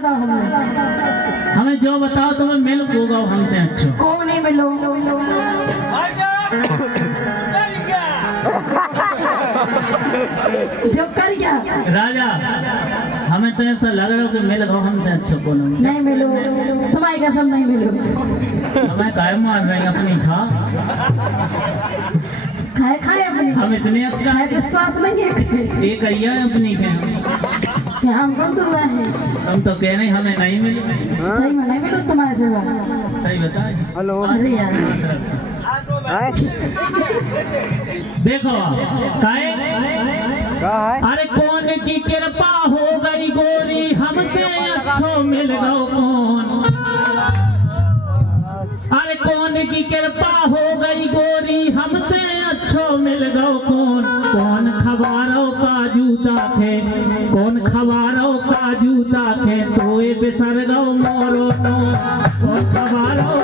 बताओ हमें जो बताओ तुम्हें मिल होगा हमसे अच्छा। कौन नहीं मिलो जो कर क्या राजा हमें तो ऐसा लग रहा है कि मिल गो हमसे अच्छा कौन नहीं मिलो तुम्हारी कसम नहीं मिलो हमें काय मार रहे हैं अपनी खा खाए खाए अपनी हम इतने अच्छा खाए विश्वास नहीं है एक अय्या है अपनी के क्या हम कौन दुआ है हम तो कह रहे हैं हमें नहीं मिली। सही में नहीं मिलो तुम्हारे सेवा सही बताए। हेलो अरे यार देखो काहे अरे कौन की कृपा हो गई गोरी हमसे अच्छो मिल गो कौन। अरे कौन की कृपा हो गई गोरी हमसे अच्छो मिल गो कौन। कौन खबारों का जूता थे कौन खबारों का जूता थे तो बिसर गो मोरो कौन खबारों